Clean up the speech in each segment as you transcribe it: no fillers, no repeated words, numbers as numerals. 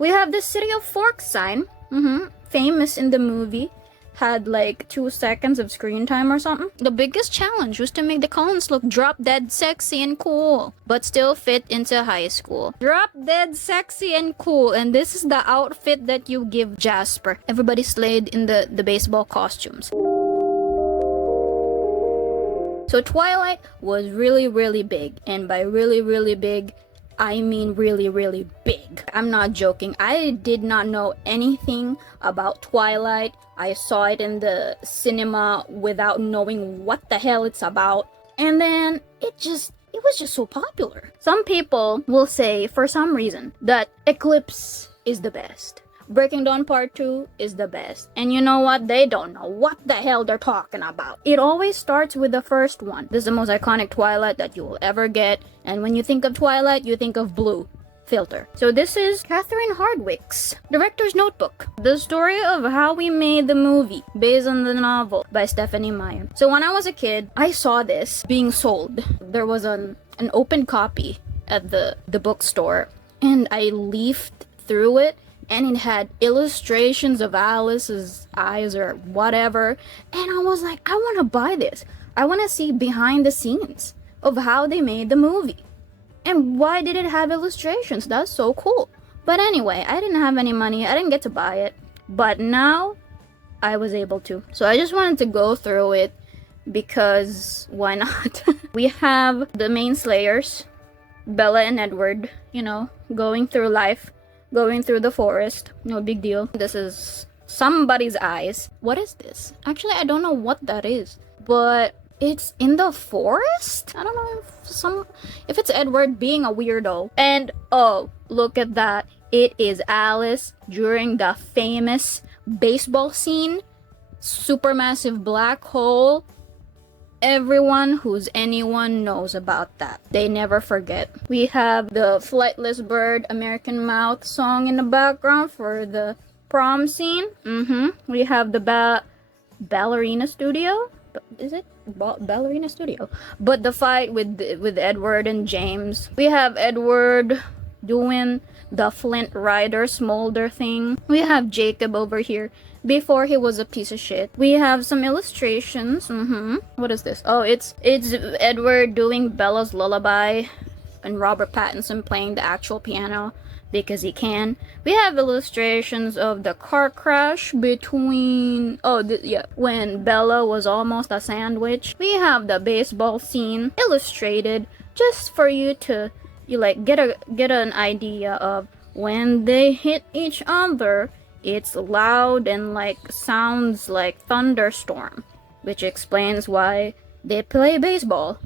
We have the City of Forks sign. Famous in the movie. Had like 2 seconds of screen time or something. The biggest challenge was to make the Cullens look drop dead sexy and cool, but still fit into high school. Drop dead sexy and cool, and this is the outfit that you give Jasper. Everybody slayed in the baseball costumes. So Twilight was really, really big, and by really, really big, I mean really, really big. I'm not joking. I did not know anything about Twilight. I saw it in the cinema without knowing what the hell it's about. And then it was just so popular. Some people will say, for some reason, that Eclipse is the best. Breaking Dawn Part 2 is the best. And you know what? They don't know what the hell they're talking about. It always starts with the first one. This is the most iconic Twilight that you will ever get. And when you think of Twilight, you think of blue filter. So this is Catherine Hardwicke's director's notebook. The story of how we made the movie based on the novel by Stephanie Meyer. So when I was a kid, I saw this being sold. There was an open copy at the bookstore, and I leafed through it, and it had illustrations of Alice's eyes or whatever. And I was like, I want to buy this. I want to see behind the scenes of how they made the movie. And why did it have illustrations? That's so cool. But anyway, I didn't have any money. I didn't get to buy it. But now I was able to. So I just wanted to go through it because why not? We have the main slayers, Bella and Edward, you know, going through life. Going through the forest, no big deal. This is somebody's eyes. What is this? Actually, I don't know what that is, but it's in the forest? I don't know if it's Edward being a weirdo. And oh, look at that. It is Alice during the famous baseball scene. Supermassive black hole. Everyone who's anyone knows about that. They never forget. We have the Flightless Bird American Mouth song in the background for the prom scene. We have the ballerina studio. Is it ballerina studio? But the fight with Edward and James. We have Edward doing the Flint Rider smolder thing. We have Jacob over here before he was a piece of shit. We have some illustrations. What is this? Oh, it's Edward doing Bella's lullaby and Robert Pattinson playing the actual piano because he can. We have illustrations of the car crash between when Bella was almost a sandwich. We have the baseball scene illustrated just for you to get an idea of when they hit each other. It's loud and sounds like thunderstorm, which explains why they play baseball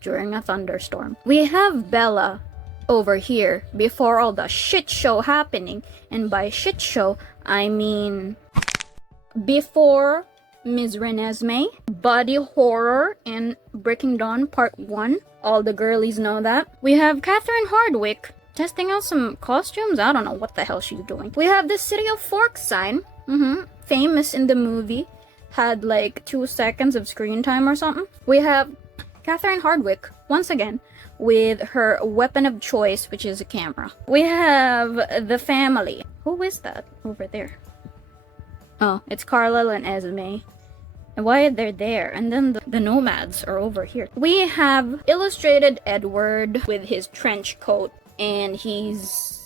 during a thunderstorm. We have Bella over here before all the shit show happening, and by shit show I mean before Ms. Renesmee, body horror in Breaking Dawn Part 1. All the girlies know that. We have Catherine Hardwicke testing out some costumes. I don't know what the hell she's doing. We have the City of Forks sign. Famous in the movie. Had 2 seconds of screen time or something. We have Catherine Hardwicke, once again, with her weapon of choice, which is a camera. We have the family. Who is that over there? Oh, it's Carla and Esme. And why are they there? And then the nomads are over here. We have illustrated Edward with his trench coat, and he's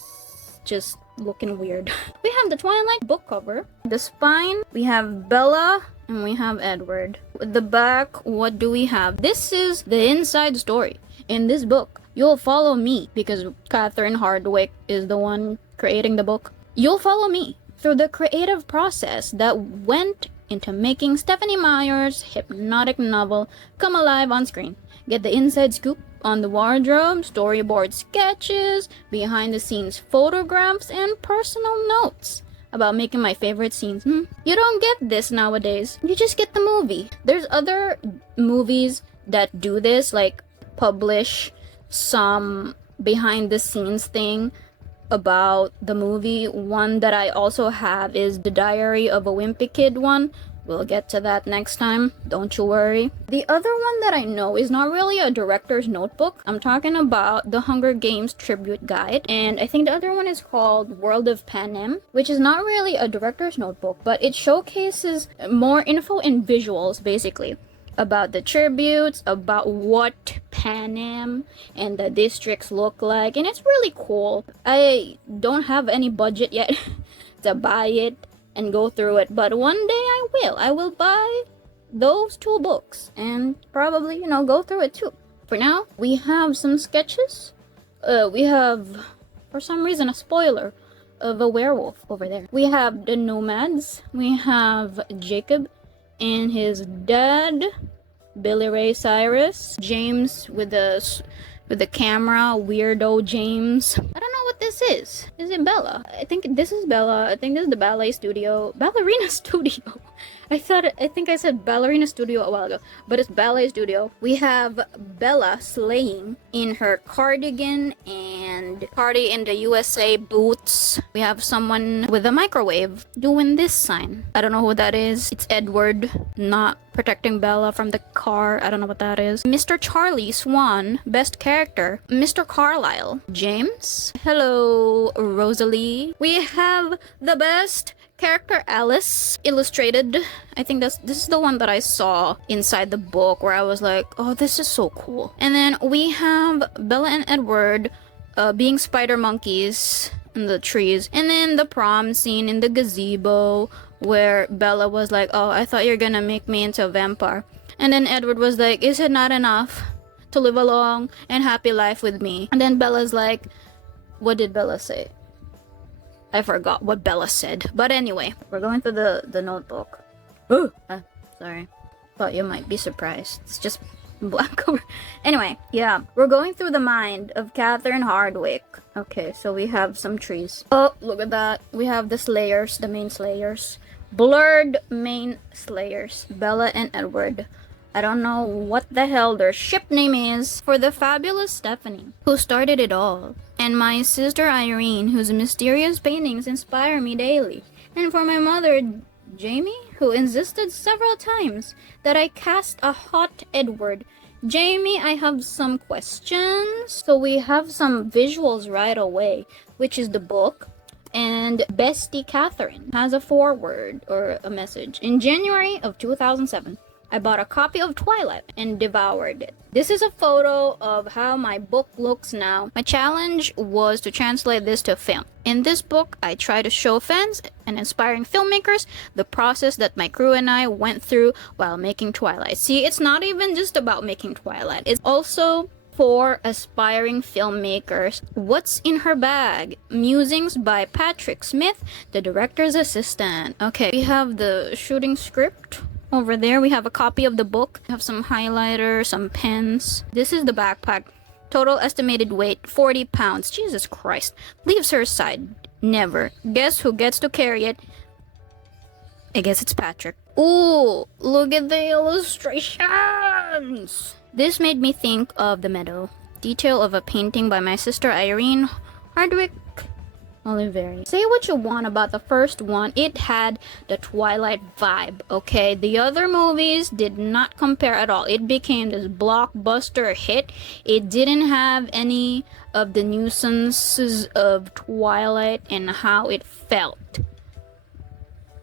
just looking weird. We have the Twilight book cover. The spine, we have Bella, and we have Edward. With the back, what do we have? This is the inside story. In this book, you'll follow me, because Catherine Hardwicke is the one creating the book. You'll follow me through the creative process that went into making Stephanie Meyer's hypnotic novel come alive on screen. Get the inside scoop on the wardrobe, storyboard sketches, behind-the-scenes photographs, and personal notes about making my favorite scenes. You don't get this nowadays. You just get the movie. There's other movies that do this, publish some behind-the-scenes thing about the movie. One that I also have is the Diary of a Wimpy Kid one, We'll get to that next time, don't you worry. The other one that I know is not really a director's notebook. I'm talking about the Hunger Games tribute guide, and I think the other one is called World of Panem, which is not really a director's notebook, but it showcases more info and visuals, basically, about the tributes, about what Panem and the districts look like, and it's really cool. I don't have any budget yet to buy it and go through it, but one day I will buy those 2 books and probably, go through it too. For now, we have some sketches. We have, for some reason, a spoiler of a werewolf over there. We have the nomads. We have Jacob and his dad, Billy Ray Cyrus, James with the camera, weirdo James. I don't know what this is. Is it Bella? I think this is Bella. I think this is the ballerina studio. I think I said ballerina studio a while ago, but it's ballet studio. We have Bella slaying in her cardigan and Party in the USA boots. We have someone with a microwave doing this sign. I don't know who that is. It's Edward, not protecting Bella from the car. I don't know what that is. Mr. Charlie Swan, best character. Mr. Carlisle. James. Hello, Rosalie. We have the best character, Alice, illustrated. I think this is the one that I saw inside the book where I was like, oh, this is so cool. And then we have Bella and Edward being spider monkeys in the trees. And then the prom scene in the gazebo where Bella was like, oh, I thought you're gonna make me into a vampire. And then Edward was like, is it not enough to live a long and happy life with me? And then Bella's like, what did Bella say? I forgot what Bella said. But anyway, we're going through the notebook. Oh, sorry. Thought you might be surprised. It's just black over. Anyway, yeah. We're going through the mind of Catherine Hardwick. Okay, so we have some trees. Oh, look at that. We have the slayers, the main slayers. Blurred main slayers. Bella and Edward. I don't know what the hell their ship name is. For the fabulous Stephanie, who started it all. And my sister Irene, whose mysterious paintings inspire me daily. And for my mother, Jamie, who insisted several times that I cast a hot Edward. Jamie, I have some questions. So we have some visuals right away, which is the book. And Bestie Catherine has a foreword or a message. In January of 2007, I bought a copy of Twilight and devoured it. This is a photo of how my book looks now. My challenge was to translate this to film. In this book, I try to show fans and inspiring filmmakers the process that my crew and I went through while making Twilight. See, it's not even just about making Twilight. It's also for aspiring filmmakers. What's in her bag? Musings by Patrick Smith, the director's assistant. Okay, we have the shooting script. Over there, we have a copy of the book. We have some highlighter, some pens. This is the backpack. Total estimated weight, 40 pounds. Jesus Christ. Leaves her side. Never. Guess who gets to carry it? I guess it's Patrick. Ooh, look at the illustrations. This made me think of the meadow. Detail of a painting by my sister Irene Hardwick Oliveri. Say what you want about the first one, it had the Twilight vibe, okay? The other movies did not compare at all. It became this blockbuster hit. It didn't have any of the nuisances of Twilight and how it felt,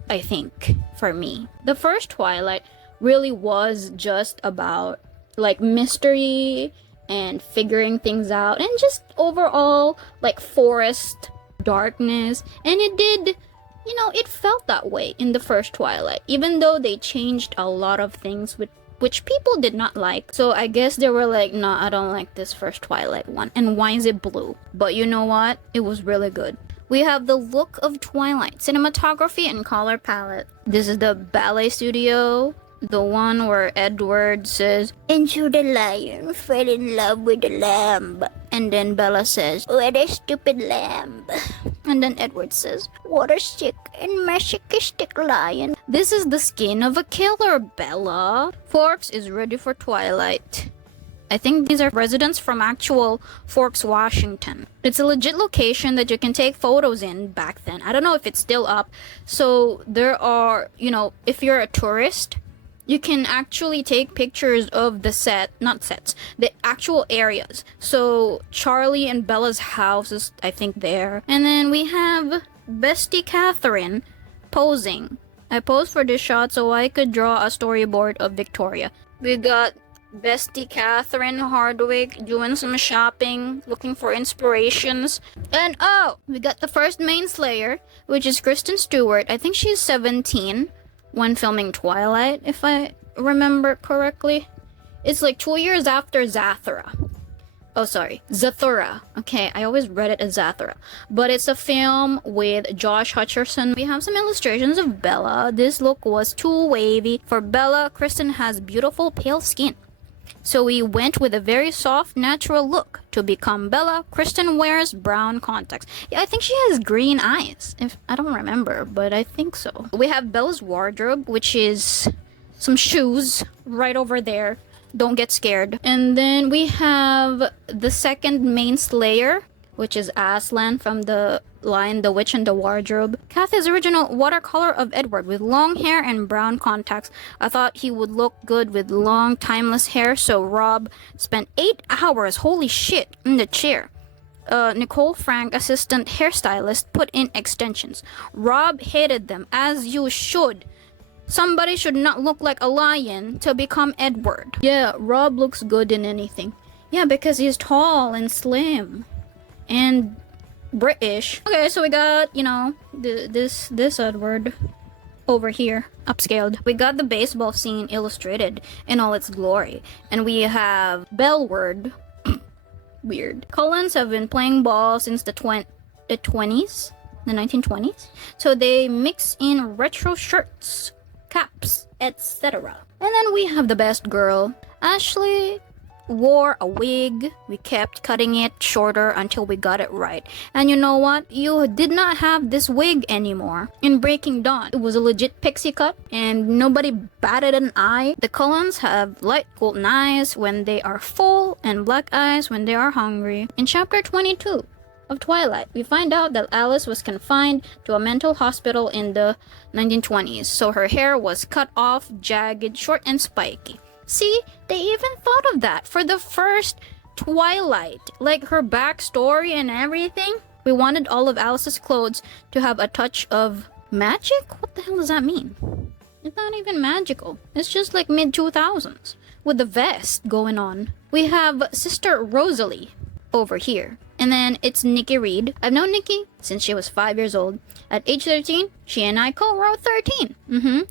I think, for me. The first Twilight really was just about, like, mystery and figuring things out and just overall, like, forest darkness, and it did, it felt that way in the first Twilight, even though they changed a lot of things which people did not like. So I guess they were like, no, I don't like this first Twilight one, and why is it blue? But you know what, it was really good. We have the look of Twilight, cinematography and color palette. This is the ballet studio, the one where Edward says, "And so the lion fell in love with the lamb." And then Bella says, "What a stupid lamb." And then Edward says, "What a sick and masochistic lion." This is the skin of a killer, Bella. Forks is ready for Twilight. I think these are residents from actual Forks, Washington. It's a legit location that you can take photos in back then. I don't know if it's still up. So there are, you know, if you're a tourist, you can actually take pictures of the the actual areas. So Charlie and Bella's house is, I think, there. And then we have Bestie Catherine posing. I posed for this shot so I could draw a storyboard of Victoria. We got Bestie Catherine Hardwick doing some shopping, looking for inspirations. And oh, we got the first main slayer, which is Kristen Stewart. I think she's 17 when filming Twilight, if I remember correctly. It's like 2 years after Zathura. Oh, sorry, Zathura. Okay, I always read it as Zathura. But it's a film with Josh Hutcherson. We have some illustrations of Bella. This look was too wavy. For Bella, Kristen has beautiful pale skin. So we went with a very soft, natural look. To become Bella, Kristen wears brown contacts. Yeah, I think she has green eyes. If I don't remember, but I think so. We have Bella's wardrobe, which is some shoes right over there. Don't get scared. And then we have the second main slayer, which is Aslan from the line The Witch in the Wardrobe. Kathy's original watercolor of Edward with long hair and brown contacts. I thought he would look good with long, timeless hair, so Rob spent 8 hours, holy shit, in the chair. Nicole Frank, assistant hairstylist, put in extensions. Rob hated them, as you should. Somebody should not look like a lion to become Edward. Yeah, Rob looks good in anything. Yeah, because he's tall and slim. And British. Okay, so we got, you know, this Edward over here, upscaled. We got the baseball scene illustrated in all its glory. And we have Bellward. Weird. Cullens have been playing ball since the 20s, the 1920s. So they mix in retro shirts, caps, etc. And then we have the best girl. Ashley wore a wig. We kept cutting it shorter until we got it right. And you know what? You did not have this wig anymore in Breaking Dawn. It was a legit pixie cut and nobody batted an eye. The Cullens have light golden eyes when they are full and black eyes when they are hungry. In chapter 22 of Twilight, we find out that Alice was confined to a mental hospital in the 1920s, so her hair was cut off, jagged, short, and spiky. See, they even thought of that for the first Twilight, like her backstory and everything. We wanted all of Alice's clothes to have a touch of magic? What the hell does that mean? It's not even magical. It's just like mid-2000s with the vest going on. We have Sister Rosalie over here. And then it's Nikki Reed. I've known Nikki since she was 5 years old. At age 13, she and I co-wrote 13.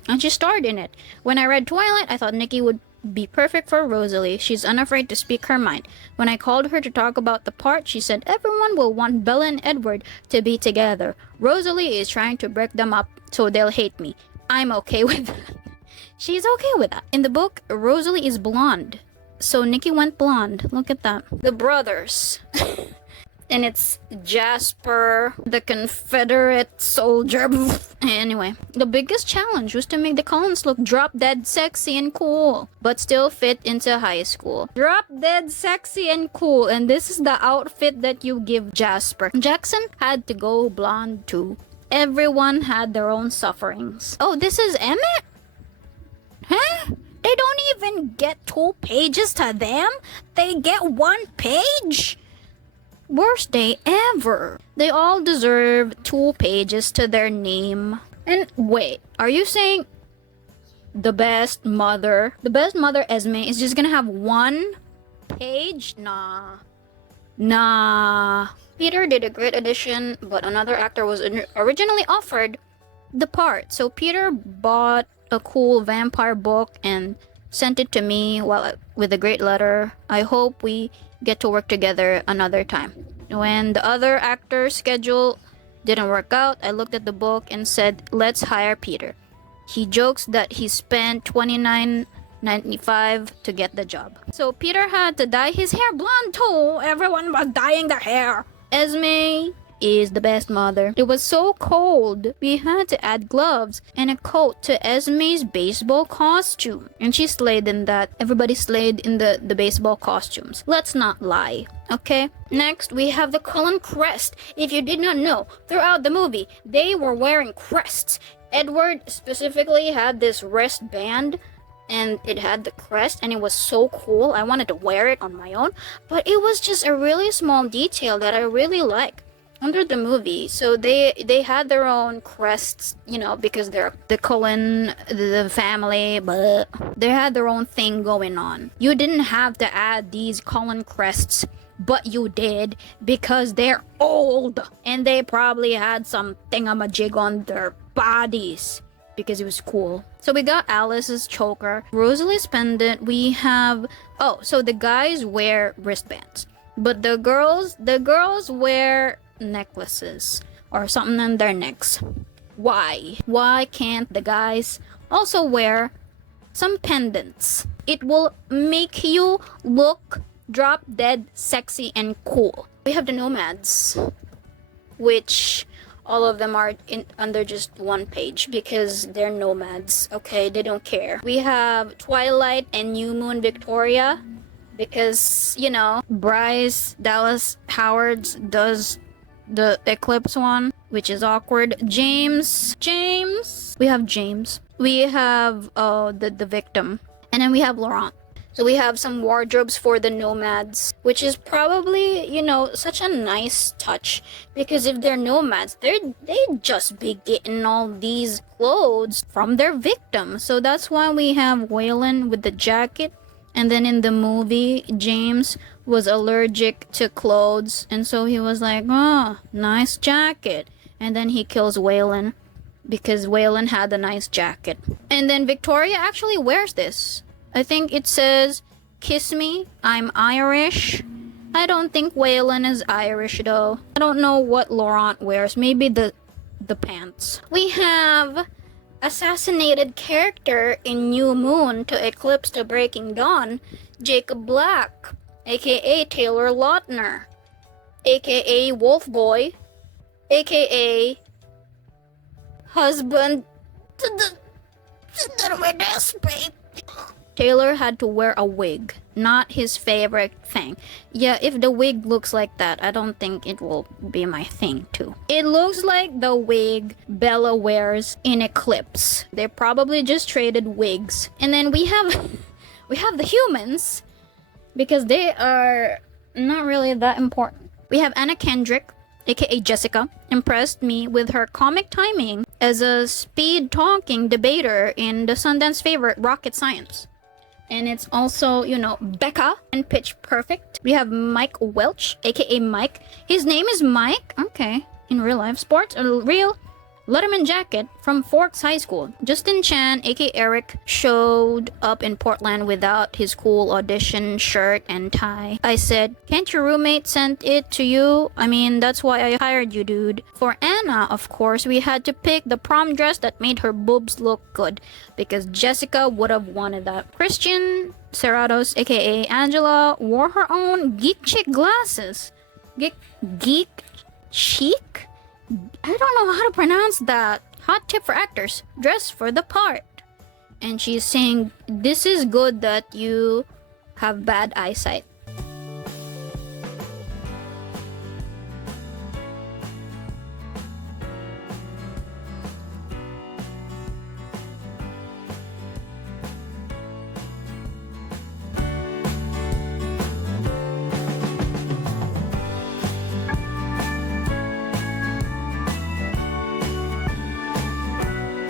And she starred in it. When I read Twilight, I thought Nikki would be perfect for Rosalie. She's unafraid to speak her mind. When I called her to talk about the part, she said everyone will want Bella and Edward to be together. Rosalie is trying to break them up so they'll hate me. I'm okay with that. She's okay with that. In the book, Rosalie is blonde. So Nikki went blonde. Look at that. The brothers. And it's Jasper, the Confederate soldier. Anyway, the biggest challenge was to make the Cullens look drop dead sexy and cool, but still fit into high school. Drop dead sexy and cool, and this is the outfit that you give Jasper. Jackson had to go blonde too. Everyone had their own sufferings. Oh, this is Emmett? Huh? They don't even get 2 pages to them? They get 1 page? Worst day ever. They all deserve 2 pages to their name. And wait, are you saying the best mother Esme is just gonna have 1 page? Nah. Peter did a great addition, but another actor was originally offered the part. So Peter bought a cool vampire book and sent it to me with a great letter. I hope we get to work together another time. When the other actor's schedule didn't work out, I looked at the book and said, let's hire Peter. He jokes that he spent $29.95 to get the job. So Peter had to dye his hair blonde too. Everyone was dyeing their hair. Esme is the best mother. It was so cold, we had to add gloves and a coat to Esme's baseball costume. And she slayed in that. Everybody slayed in the baseball costumes. Let's not lie. Okay, next we have the Cullen crest. If you did not know, throughout the movie, they were wearing crests. Edward specifically had this wristband and it had the crest and it was so cool. I wanted to wear it on my own, but it was just a really small detail that I really like under the movie. So they had their own crests, you know, because they're the Cullen, the family, but they had their own thing going on. You didn't have to add these Cullen crests, but you did because they're old and they probably had some thingamajig on their bodies because it was cool. So we got Alice's choker, Rosalie's pendant. We have, oh, so the guys wear wristbands, but the girls wear necklaces or something on their necks. Why can't the guys also wear some pendants? It will make you look drop dead sexy and cool. We have the nomads, which all of them are under just one page because they're nomads. Okay, they don't care. We have Twilight and New Moon Victoria because, you know, Bryce Dallas Howard's does the eclipse one, which is awkward. James. We have James. We have the victim, and then we have Laurent. So we have some wardrobes for the nomads, which is probably, you know, such a nice touch because if they're nomads, they'd just be getting all these clothes from their victim. So that's why we have Waylon with the jacket. And then in the movie, James was allergic to clothes, and so he was like, oh, nice jacket. And then he kills Waylon because Waylon had a nice jacket. And then Victoria actually wears this. I think it says, kiss me, I'm Irish. I don't think Waylon is Irish though. I don't know what Laurent wears. Maybe the pants. We have assassinated character in New Moon to Eclipse to Breaking Dawn, Jacob Black, aka Taylor Lautner, aka Wolf Boy, aka husband to the babe. Taylor had to wear a wig, not his favorite thing. Yeah, if the wig looks like that, I don't think it will be my thing too. It looks like the wig Bella wears in Eclipse. They probably just traded wigs. And then we have the humans because they are not really that important. We have Anna Kendrick, aka Jessica, impressed me with her comic timing as a speed-talking debater in the Sundance favorite Rocket Science. And it's also, you know, Becca and Pitch Perfect. We have Mike Welch, aka Mike. His name is Mike. Okay, in real life. Sports a real Letterman jacket from Forks High School. Justin Chan, aka Eric, showed up in Portland without his cool audition shirt and tie. I said, can't your roommate send it to you? I mean, that's why I hired you, dude. For Anna, of course, we had to pick the prom dress that made her boobs look good because Jessica would have wanted that. Christian Serratos, aka Angela, wore her own geek chic glasses. Geek chic? I don't know how to pronounce that. Hot tip for actors, dress for the part. And she's saying, this is good that you have bad eyesight.